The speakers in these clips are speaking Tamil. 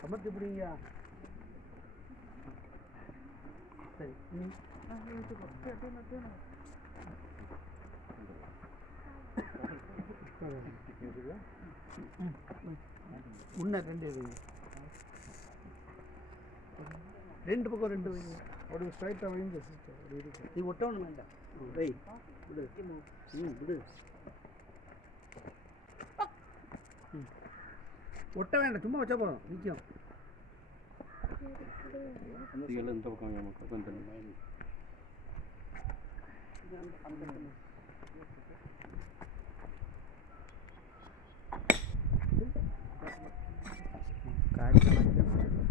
சமத்தி பிடிங்க. சரி முன்ன ரெண்டு பக்கம் ரெண்டு வைங்க. அப்படி ஸ்ட்ரைட்டாக வைங்க சிஸ்டர். இது ஒட்டவணும் வேண்டாம். வை விடு. விடு. ஒட்ட வேண்டாம், சும்மா வச்சா போதும் நிற்கும். இந்த பக்கம்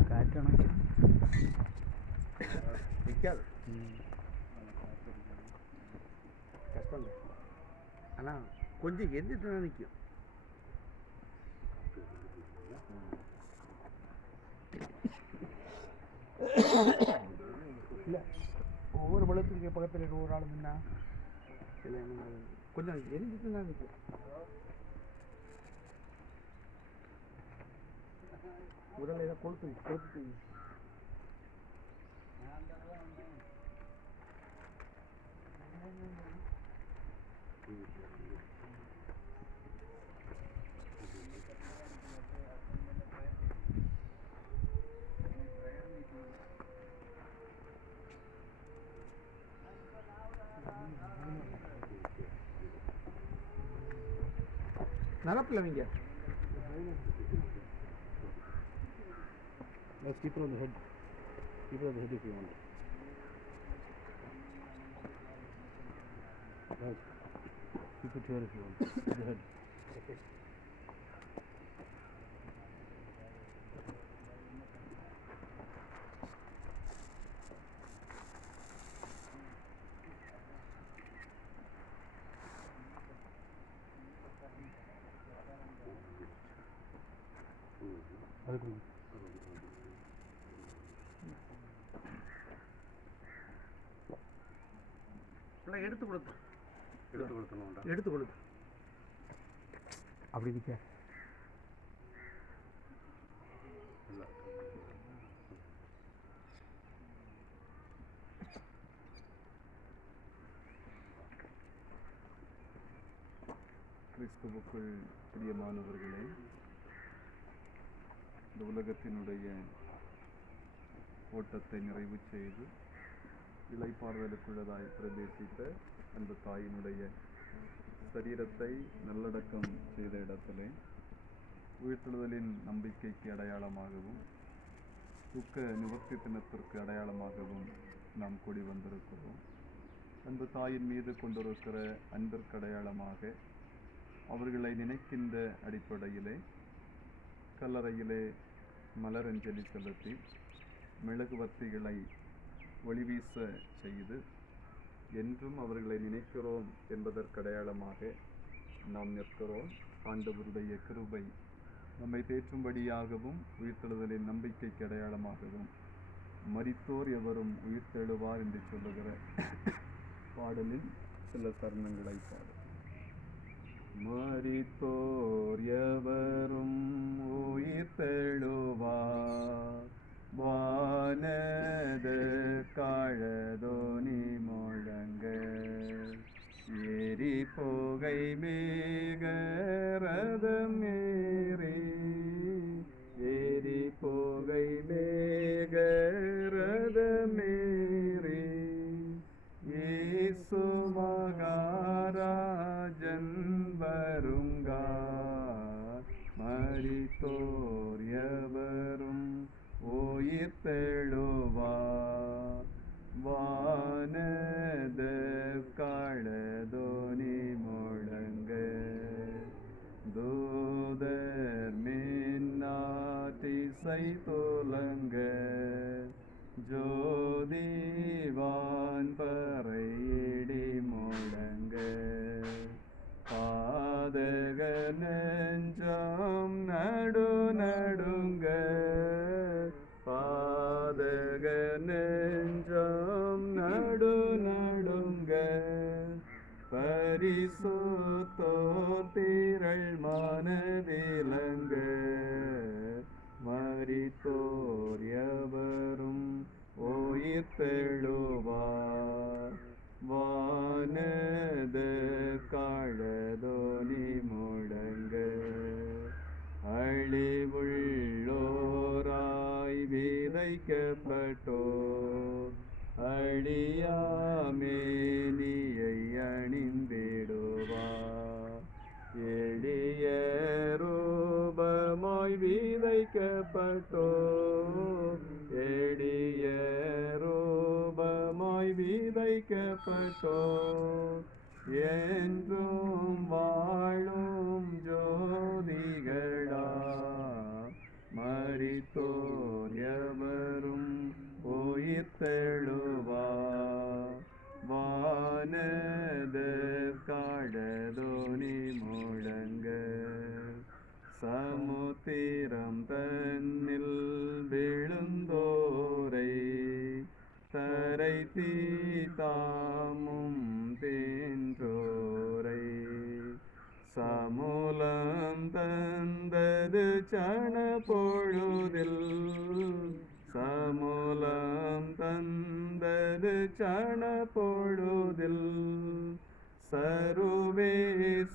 காற்றணும் நிற்காது. கஷ்டம் இல்லை, ஆனால் கொஞ்சம் எந்திரிட்டு நிற்கும். இல்லை ஒவ்வொரு பழத்துக்கு பக்கத்தில் ஒரு ஆள் நின்னா இல்லை கொஞ்சம் எரிஞ்சிட்டு தான் நிற்கும். உடல் ஏதாவது கொளுத்து நடப்பில் வைங்க. Let's keep it on the head. Keep it on the head if you want. Right. Keep it here if you want. The head. Okay. எடுத்து கொடுத்து அப்படி நிற்க. கிறிஸ்துவுக்குள் பிரியமானவர்களே, இந்த உலகத்தினுடைய ஓட்டத்தை நிறைவு செய்து இளைப்பாறுதலுக்குள்ளதாய் பிரவேசித்த அந்த தாயினுடைய சரீரத்தை நல்லடக்கம் செய்த இடத்திலே உயிர்த்தெழுதலின் நம்பிக்கைக்கு அடையாளமாகவும் துக்க நிவர்த்தி தினத்திற்கு அடையாளமாகவும் நாம் கூடி வந்திருக்கிறோம். அந்த தாயின் மீது கொண்டிருக்கிற அன்பிற்கு அடையாளமாக அவர்களை நினைக்கின்ற அடிப்படையிலே கல்லறையிலே மலரஞ்சலி செலுத்தி மெழுகுவர்த்திகளை ஒளிவீச செய்து என்றும் அவர்களை நினைக்கிறோம் என்பதற்கடையாளமாக நாம் நிற்கிறோம். ஆண்டவருடைய கிருபை நம்மை தேற்றும்படியாகவும் உயிர்த்தெழுதலின் நம்பிக்கைக்கு அடையாளமாகவும் மரித்தோர் எவரும் உயிர்த்தெழுவார் என்று சொல்லுகிற பாடலில் சில தருணங்களை பாடும். மரித்தோர் எவரும் உயிர்த்தெழுவார், வானது காழதோனி முழங்க, ஏரி புகை மேகரதம் ஏறி, ஏரி புகை மேக உயிர்த்தெழுவார். வானத களதோனி முழங்க, தூதர் மின்னாற்றிசை துலங்க, ஜோதிவான் பறையிடி முழங்க, பாதக நெஞ்சம் நடுங்க, பாதக நெஞ்சம் நடுங்க, பரிசுத்தோர் திரள் மனவிலங்க, மரித்தோர் எவரும் உயிர்த்தெழுவார். வானத களதோனி முழங்க, அழிவுள்ளோராய் விதைக்கப்பட்டோர் அழியாமேனியை அணிந்திடுவார். எளிய ரூபமாய் விதைக்கப்பட்டோர், எளிய ரூபமாய் விதைக்கப்பட்டோர், என்றும் வாழும் ஜோதிகளா, மரித்தோர் எவரும் உயிர்த்தெழுவார். வானத களதோனி முழங்க, சமுத்திரம் தன்னில் விழுந்தோரை தரை தீத்தாமும் தின்றோரை, சமூலம் தந்தது சண பொழுதில், சமூலம் தந்தது சண பொழுதில், சருவேசர்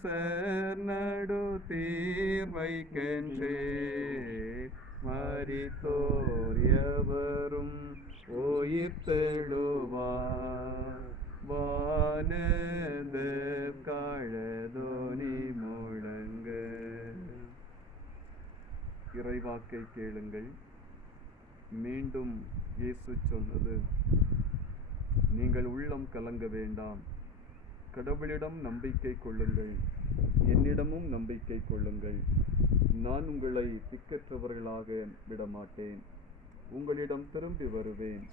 நடு தீர்வைக்கென்றே, மரித்தோர் எவரும் உயிர்த்தெழுவார். வானத களதோனி முழங்க. இறைவாக்கை கேளுங்கள். மீண்டும் இயேசு சொன்னது, நீங்கள் உள்ளம் கலங்க வேண்டாம். கடவுளிடம் நம்பிக்கை கொள்ளுங்கள், என்னிடமும் நம்பிக்கை கொள்ளுங்கள். நான் உங்களை திக்கற்றவர்களாக விடமாட்டேன். உங்களிடம் திரும்பி வருவேன்.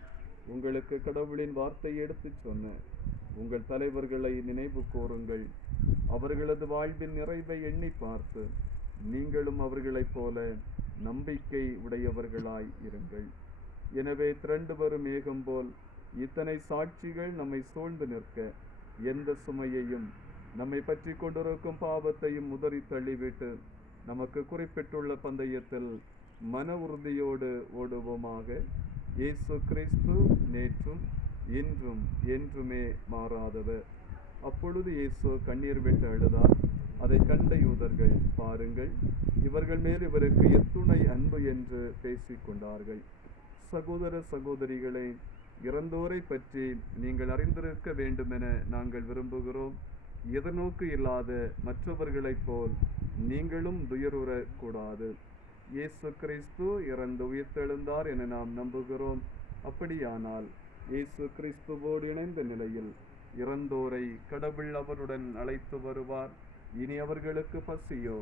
உங்களுக்கு கடவுளின் வார்த்தையை எடுத்துச் சொன்ன உங்கள் தலைவர்களை நினைவு கூறுங்கள். அவர்களது வாழ்வின் நிறைவை எண்ணி பார்த்து நீங்களும் அவர்களைப் போல நம்பிக்கை உடையவர்களாய் இருங்கள். எனவே திரண்டு வரும் மேகம் போல் இத்தனை சாட்சிகள் நம்மை சூழ்ந்து நிற்க, எந்த சுமையையும் நம்மை பற்றி கொண்டிருக்கும் பாவத்தையும் உதறி தள்ளிவிட்டு நமக்கு குறிப்பிட்டுள்ள பந்தயத்தில் மன உறுதியோடு ஓடுவோமாக. இயேசு கிறிஸ்து நேற்றும் இன்றும் என்றுமே மாறாதவர். அப்பொழுது இயேசு கண்ணீர் விட்டு அழுதார். அதை கண்ட யூதர்கள், பாருங்கள், இவர்கள் மேல் இவருக்கு எத்துணை அன்பு என்று பேசிக்கொண்டார்கள். சகோதர சகோதரிகளே, இறந்தோரை பற்றி நீங்கள் அறிந்திருக்க வேண்டுமென நாங்கள் விரும்புகிறோம். எதிர்நோக்கு இல்லாத மற்றவர்களைப் போல் நீங்களும் துயருறக்கூடாது. இயேசு கிறிஸ்து இறந்து உயிர்த்தெழுந்தார் என நாம் நம்புகிறோம். அப்படியானால் இயேசு கிறிஸ்துவோடு இணைந்த நிலையில் இறந்தோரை கடவுள் அவருடன் அழைத்து வருவார். இனி அவர்களுக்கு பசியோ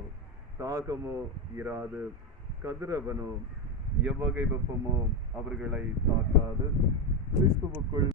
தாகமோ இராது. கதிரவனோ எவ்வகை வெப்பமோ அவர்களை தாக்காது. கிறிஸ்துவுக்குள்